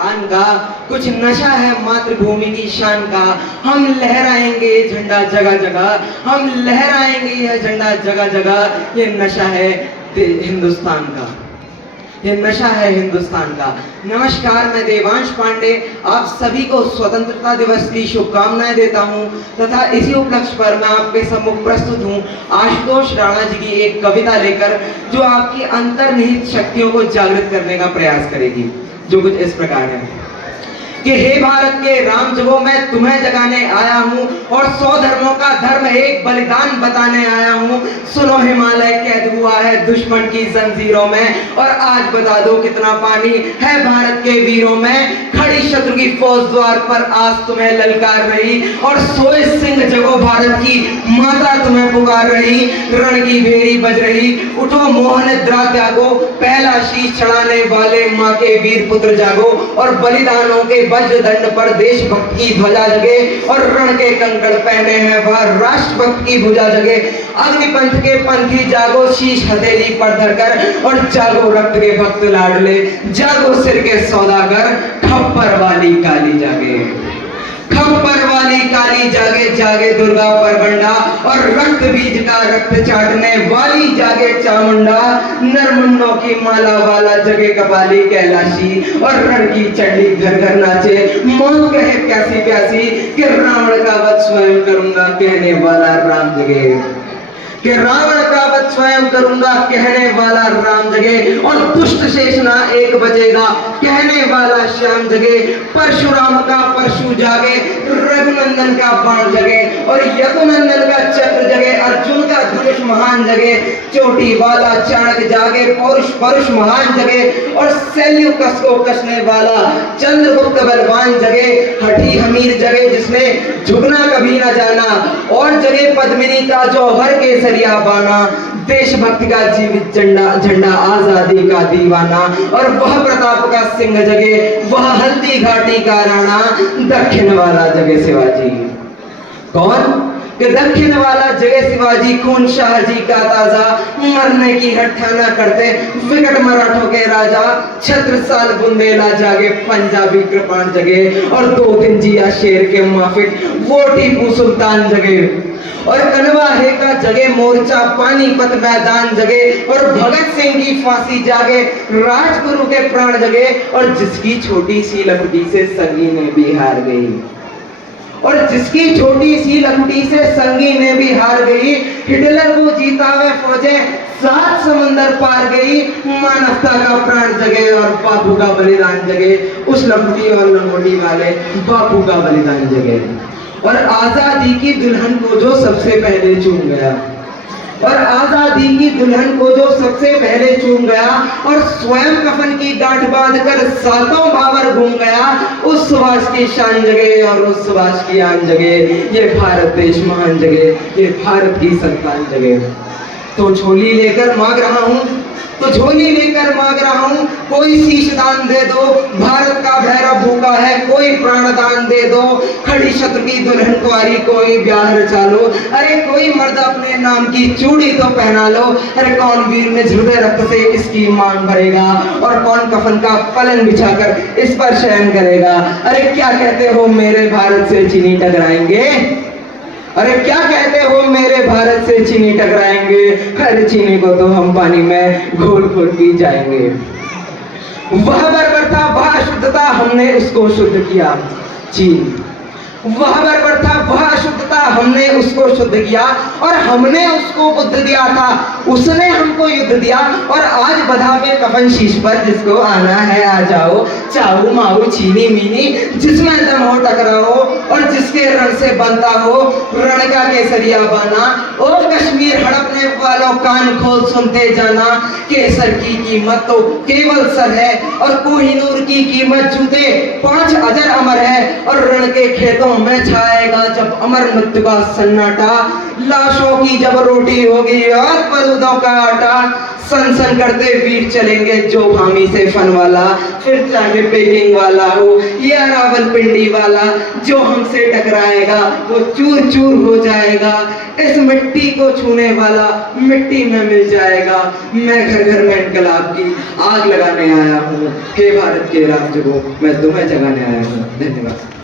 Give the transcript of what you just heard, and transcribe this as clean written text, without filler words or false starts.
शान का कुछ नशा है मातृभूमि की शान का। हम लहराएंगे झंडा जगह जगह, हम लहराएंगे यह झंडा जगह जगह। ये नशा है हिंदुस्तान का, ये नशा है हिंदुस्तान का। नमस्कार, मैं देवांश पांडे आप सभी को स्वतंत्रता दिवस की शुभकामनाएं देता हूं तथा इसी उपलक्ष्य पर मैं आपके सम्मुख प्रस्तुत हूं आशुतोष राणा जी की एक कविता लेकर, जो आपकी अंतर्निहित शक्तियों को जागृत करने का प्रयास करेगी, जो कुछ इस प्रकार है कि हे भारत के राम जगो, मैं तुम्हें जगाने आया हूँ और 100 धर्मों का धर्म एक बलिदान बताने आया हूँ। सुनो, हिमालय कैद हुआ है दुश्मन की जंजीरों में और आज बता दो कितना पानी है भारत के वीरों में। खड़ी शत्रु की फौज द्वार पर आज तुम्हें ललकार रही और सोए सिंह जगो, भारत की माता तुम्हें पुकार रही। रण की भेरी बज रही, उठो मोहन द्रा त्यागो, पहला शीश चढ़ाने वाले माँ के वीर पुत्र जागो और बलिदानों के वज्र दंड पर देशभक्त की ध्वजा जगे और रण के कंकड़ पहने हैं वह राष्ट्रभक्त की भुजा जगे। अग्निपंथ के पंथी जागो, शीश हथेली पर धरकर और जागो रक्त के भक्त लाडले, जागो सिर के सौदागर, खप्पर वाली काली जागे, खप्पर वाली काली जागे, जागे दुर्गा परगंडा और रक्त बीज का रक्त चाटने वाली जागे चामुंडा। नरमुंडों की माला वाला जगे कपाली कैलाशी और रण की चंडी घर घर नाचे। मौत कहे प्यासी प्यासी कि रावण का वध स्वयं करूंगा कहने वाला राम जगे, कि रावण का वध स्वयं करूंगा कहने वाला राम जगे और दुष्ट शेषना एक बचेगा कहने वाला श्याम जगे। परशुराम का परशु जागे, रघुनंदन का बाण जगे और यदुनंदन का चक्र जगे, अर्जुन का धनुष महान जगे, चोटी वाला चाणक्य जागे, पौरुष परुष महान जगे और शैल्युकस को कसने वाला चंद्रगुप्त बलवान जगे। हठी हमीर जगे जिसने झुकना कभी न जाना और जगे पद्मिनी का जौहर के सरिया बाना। देशभक्ति का जीवित झंडा, झंडा आजादी का दीवाना और वह प्रताप का सिंह जगे, वह हल्दी घाटी का राणा, दक्षिण वाला जगे शिवाजी। कौन? कि दक्षिण वाला जगे शिवाजी, खून शाहजी का ताजा, मरने की हट्ठाना करते विकट मराठों के राजा। छत्रसाल बुंदेला जागे, पंजाबी कृपाण जगे और 2 दिन जिया शेर के माफिक वो टीपू सुल्तान जगे और कनवाहे का जगे मोर्चा, पानीपत मैदान जगे और भगत सिंह की फांसी जागे, राजगुरु के प्राण जगे और जिसकी छोटी सी लपटी से संगी ने भी हार गई, और जिसकी छोटी सी लपटी से संगी ने भी हार गई। हिटलर को जीता हुए फौजें 7 समंदर पार गई, मानवता का प्राण जगे और बापू का बलिदान जगे। उस लपटी और लंगोटी वाले बापू का बलिदान जगे और आजादी की दुल्हन को जो सबसे पहले चूम गया, और आजादी की दुल्हन को जो सबसे पहले चूम गया और स्वयं कफन की गांठ बांधकर सातों भावर घूम गया, उस सुभाष की शान जगे और उस सुभाष की आन जगे। ये भारत देश महान जगे, ये भारत की संतान जगे। तो झोली लेकर मांग रहा हूँ, तो झोली लेकर मांग रहा हूँ, कोई शीश दान दे दो, भारत का भैरव भूखा है, कोई प्राण दान दे दो। खड़ी शत्रु की दुल्हन कुंवारी कोई ब्याह रचा लो, अरे कोई मर्द अपने नाम की चूड़ी तो पहना लो। अरे कौन वीर में हृदय रक्त से इसकी मांग भरेगा और कौन कफन का पलंग बिछाकर इस पर शयन करेगा। अरे क्या कहते हो मेरे भारत से चीनी टकराएंगे, अरे क्या कहते हो मेरे भारत से चीनी टकराएंगे। अरे चीनी को तो हम पानी में घोल घोल पी जाएंगे। वह बर्बर था वह शुद्धता, हमने उसको शुद्ध किया। चीन वह बर्बर था वह अशुद्धता, हमने उसको शुद्ध किया और हमने उसको बुद्ध दिया था, उसने हमको युद्ध दिया। और आज बधावे कफन शीश पर जिसको आना है आ जाओ, चाऊ माऊ चीनी मीनी जिसमें दम हो टकराओ और जिसके रण से बनता हो रण का केसरिया बाना। ओ कश्मीर हड़पने वालों कान खोल सुनते जाना, केसर की कीमत तो केवल सर है और कोहिनूर की कीमत जूते 5 अजर अमर है। और रण के खेतों में छाएगा जब अमर मृत्यु का सन्नाटा, लाशों की जब रोटी होगी और बरूदों का आटा, सन सन करते वीर चलेंगे जो हामी से फन वाला, फिर चाहे पेकिंग वाला हो या रावलपिंडी वाला, जो हमसे टकराएगा वो चूर चूर हो जाएगा। इस मिट्टी को छूने वाला मिट्टी में मिल जाएगा। मैं घर घर में इनकलाब की आग लगाने आया हूँ, हे भारत के राज्य को मैं तुम्हें जगाने आया हूँ। धन्यवाद।